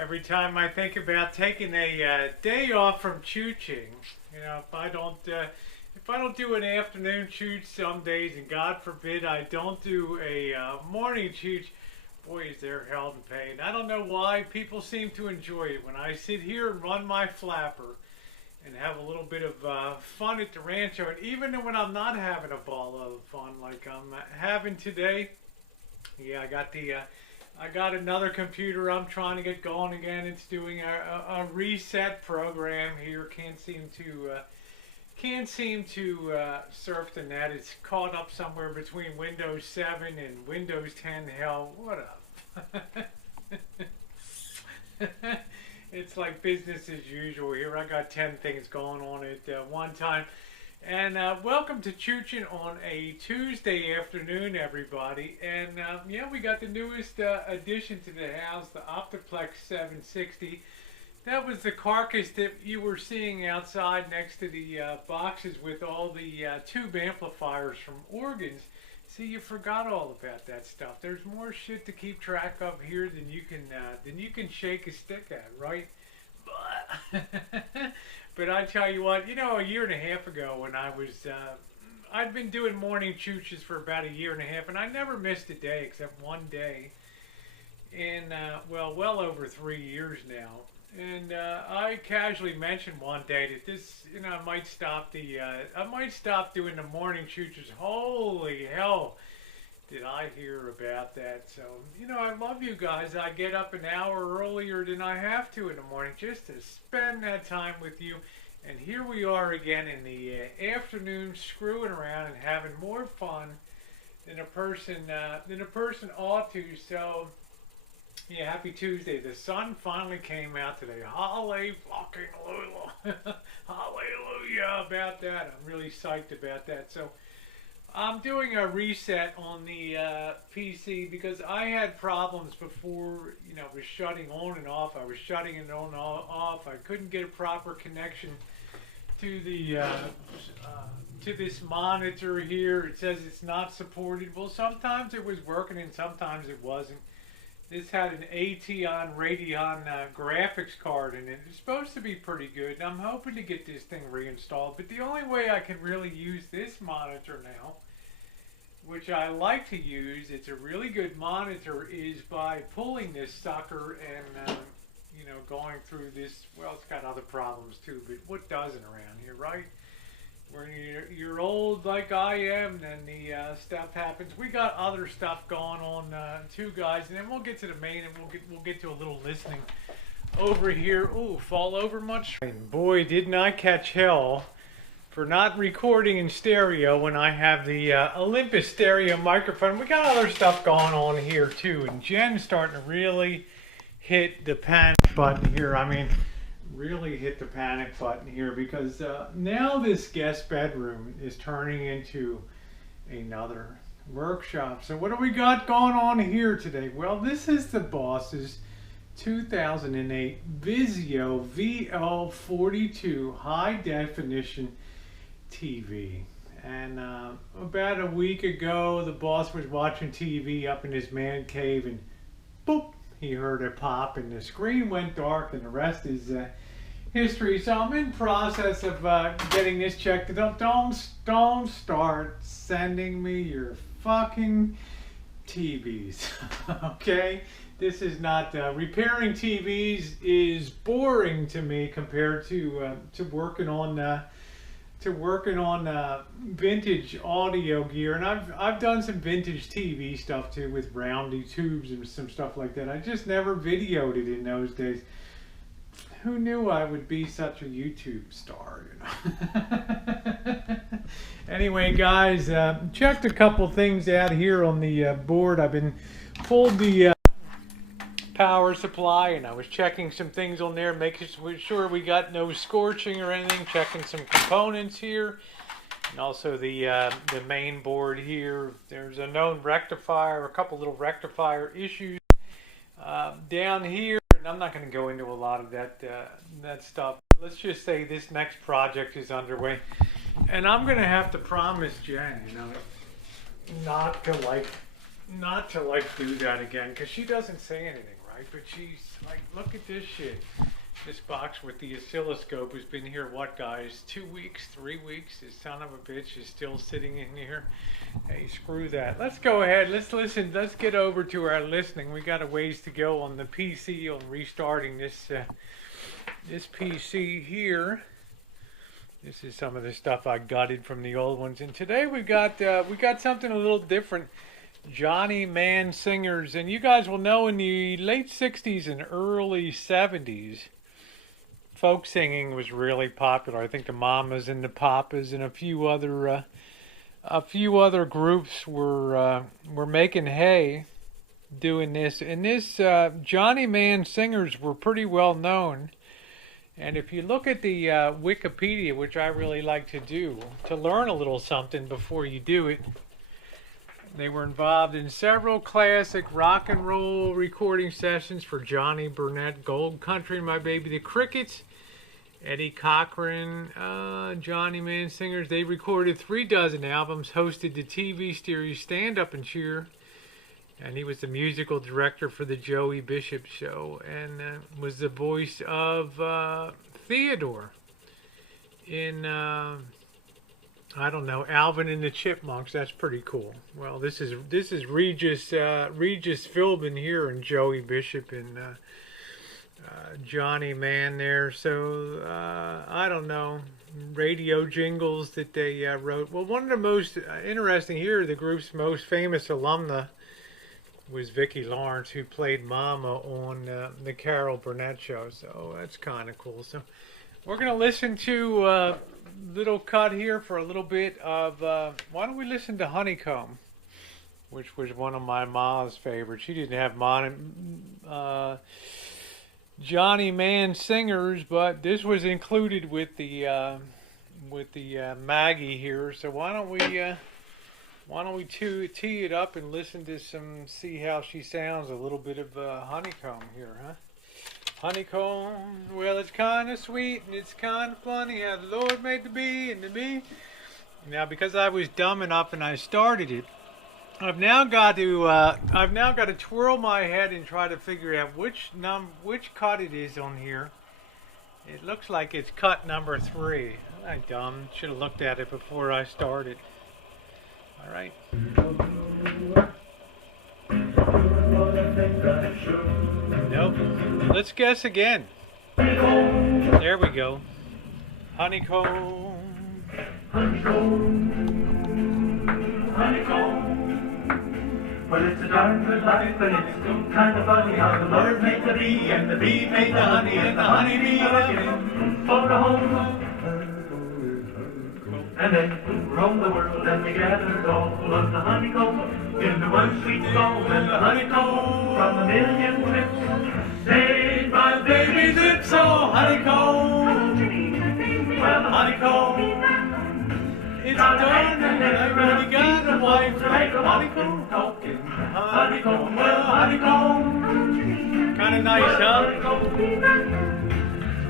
Every time I think about taking a day off from Choochin, if I don't do an afternoon chooch some days, and God forbid I don't do a morning chooch, boy, is there hell to pay. And I don't know why people seem to enjoy it when I sit here and run my flapper and have a little bit of fun at the rancho. And even when I'm not having a ball of fun like I'm having today, yeah, I got another computer I'm trying to get going again. It's doing a reset program here. Can't seem to surf the net. It's caught up somewhere between Windows 7 and Windows 10. Hell, what up? It's like business as usual here. I got 10 things going on at one time. And welcome to Choochin on a Tuesday afternoon, everybody. And yeah, we got the newest addition to the house, the Optiplex 760. That was the carcass that you were seeing outside next to the boxes with all the tube amplifiers from organs. See, you forgot all about that stuff. There's more shit to keep track of here than you can shake a stick at, right? But I tell you what, a year and a half ago when I'd been doing morning chooches for about a year and a half, and I never missed a day except one day in, well over 3 years now. And I casually mentioned one day that this, I might stop doing the morning chooches. Holy hell, did I hear about that? So, I love you guys. I get up an hour earlier than I have to in the morning just to spend that time with you. And here we are again in the afternoon, screwing around and having more fun than a person ought to. So, yeah, happy Tuesday. The sun finally came out today. Hallelujah. Hallelujah about that. I'm really psyched about that. So I'm doing a reset on the PC because I had problems before, it was shutting on and off. I was shutting it on and off. I couldn't get a proper connection to the to this monitor here. It says it's not supported. Well, sometimes it was working and sometimes it wasn't. This had an Ateon Radeon graphics card in it. It's supposed to be pretty good, and I'm hoping to get this thing reinstalled. But the only way I can really use this monitor now, which I like to use, it's a really good monitor, is by pulling this sucker and, going through this. Well, it's got other problems too, but what doesn't around here, right? When you're old like I am, then the stuff happens. We got other stuff going on too, guys, and then we'll get to the main, and we'll get to a little listening over here. Ooh, fall over much? And boy, didn't I catch hell for not recording in stereo when I have the Olympus stereo microphone. We got other stuff going on here too, and Jen's starting to really hit the panic button here. I mean, really hit the panic button here because now this guest bedroom is turning into another workshop. So what do we got going on here today? Well, this is the boss's 2008 Vizio VL42 high definition TV. And about a week ago, the boss was watching TV up in his man cave, and boop, he heard a pop and the screen went dark, and the rest is history. So I'm in process of getting this checked. Don't start sending me your fucking TVs, okay? This is not repairing TVs is boring to me compared to working on vintage audio gear. And I've done some vintage TV stuff too with roundy tubes and some stuff like that. I just never videoed it in those days. Who knew I would be such a YouTube star, Anyway, guys, checked a couple things out here on the board. I've been pulled the power supply, and I was checking some things on there, making sure we got no scorching or anything, checking some components here, and also the main board here. There's a known rectifier, a couple little rectifier issues down here. I'm not going to go into a lot of that stuff. Let's just say this next project is underway, and I'm going to have to promise Jen, not to do that again, because she doesn't say anything, right, but she's like, look at this shit. This box with the oscilloscope has been here, what guys, 2 weeks, 3 weeks? This son of a bitch is still sitting in here. Hey, screw that. Let's go ahead, let's listen, let's get over to our listening. We got a ways to go on the PC on restarting this this PC here. This is some of the stuff I gutted from the old ones. And today we got something a little different. Johnny Man singers. And you guys will know in the late 60s and early 70s, folk singing was really popular. I think the Mamas and the Papas and a few other groups were making hay doing this. And this Johnny Man singers were pretty well known. And if you look at the Wikipedia, which I really like to do, to learn a little something before you do it, they were involved in several classic rock and roll recording sessions for Johnny Burnett, Gold Country and My Baby, the Crickets, Eddie Cochran, Johnny Man Singers. They recorded 36 albums, hosted the TV series Stand Up and Cheer, and he was the musical director for the Joey Bishop Show, and was the voice of Theodore in, I don't know, Alvin and the Chipmunks. That's pretty cool. Well, this is Regis Philbin here, and Joey Bishop and Johnny Man there. So I don't know, radio jingles that they wrote. Well, one of the most interesting here, the group's most famous alumna was Vicki Lawrence, who played Mama on the Carol Burnett Show. So that's kind of cool. So we're going to listen to a little cut here for a little bit of, why don't we listen to Honeycomb, which was one of my mom's favorites. She didn't have Johnny Man singers, but this was included with the Maggie here. So why don't we tee it up and listen to see how she sounds, a little bit of Honeycomb here, huh? Honeycomb, well, it's kind of sweet and it's kind of funny how the Lord made the bee and the bee. Now, because I was dumb enough and I started it, I've now got to twirl my head and try to figure out which cut it is on here. It looks like it's cut number 3. I'm dumb. Should have looked at it before I started. All right. Nope. Let's guess again. There we go. Honeycomb. Honeycomb. Honeycomb. Well, it's a darn good life, but it's still kind of funny how the Lord made the bee, and the bee made the honey, and the honey bee looking for a home. And then roamed the world, and they gathered all of the honeycomb into one sweet song, and the honeycomb from a million trips made my baby's lips. Oh, honeycomb, well, honeycomb, it's done, and I really got a wife like a honeycomb talking. Honeycomb, well, honeycomb, kind of nice, huh?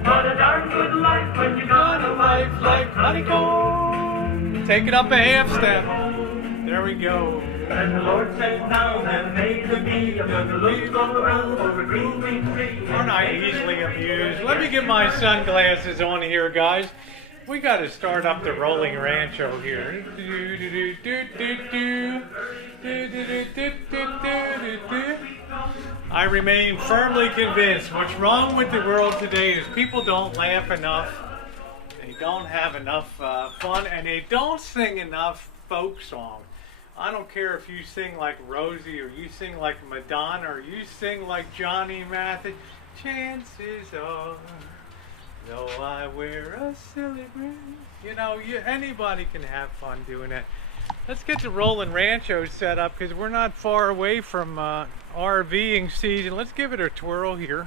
What a darn good life when you got a wife like honeycomb. Take it up a half step. There we go. And the Lord sat down and made the bee, and the looks all around over green tree. Aren't I easily amused? Let me get my sunglasses on here, guys. We got to start up the Rolling Rancho here. I remain firmly convinced what's wrong with the world today is people don't laugh enough, they don't have enough fun, and they don't sing enough folk songs. I don't care if you sing like Rosie, or you sing like Madonna, or you sing like Johnny Mathis. Chances are, though I wear a silly ring, you know, anybody can have fun doing it. Let's get the Rolling Rancho set up, because we're not far away from RVing season. Let's give it a twirl here.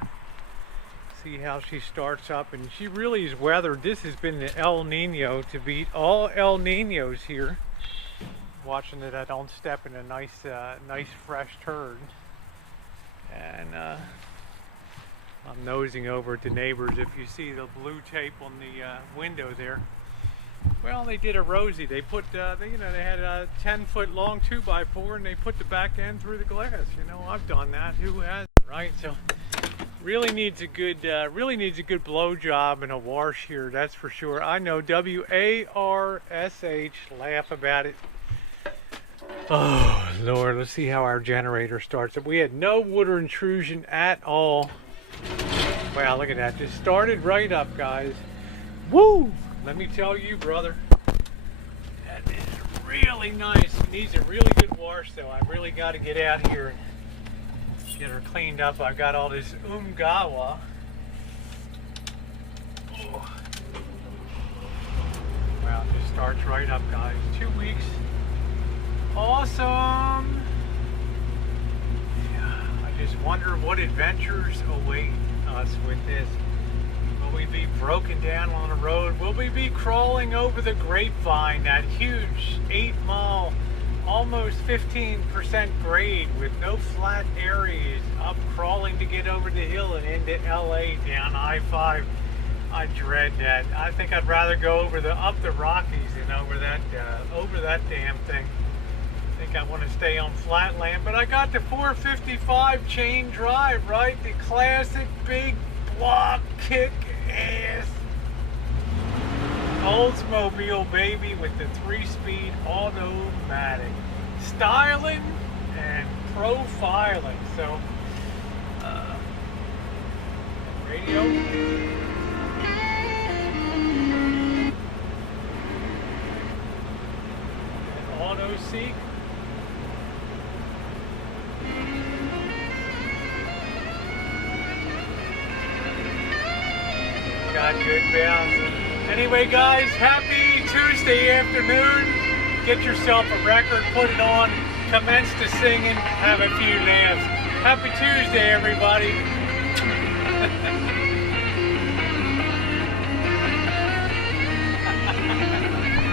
See how she starts up, and she really is weathered. This has been the El Nino to beat all El Ninos here. Watching that I don't step in a nice fresh turd. And I'm nosing over at the neighbors. If you see the blue tape on the window there, well, they did a Rosie. They put, they had a 10-foot long 2x4, and they put the back end through the glass. You know, I've done that. Who hasn't, right? So Really needs a good blow job and a wash here, that's for sure. I know, W-A-R-S-H, laugh about it. Oh Lord, let's see how our generator starts. We had no water intrusion at all. Wow, look at that, just started right up, guys. Woo! Let me tell you, brother, that is really nice. It needs a really good wash though. I really got to get out here and get her cleaned up. I've got all this umgawa. Oh. Wow, it just starts right up, guys. 2 weeks. Awesome. Yeah, I just wonder what adventures await us with this. Will we be broken down on the road? Will we be crawling over the grapevine, that huge 8-mile, almost 15% grade with no flat areas, up crawling to get over the hill and into LA down I-5? I dread that. I think I'd rather go up the Rockies than over that damn thing. I think I want to stay on flat land, but I got the 455 chain drive, right? The classic big block kick ass Oldsmobile baby with the 3-speed automatic styling and profiling. So radio, and auto seek. Got good balance. Anyway, guys, happy Tuesday afternoon. Get yourself a record, put it on, commence to singing, have a few laughs. Happy Tuesday, everybody.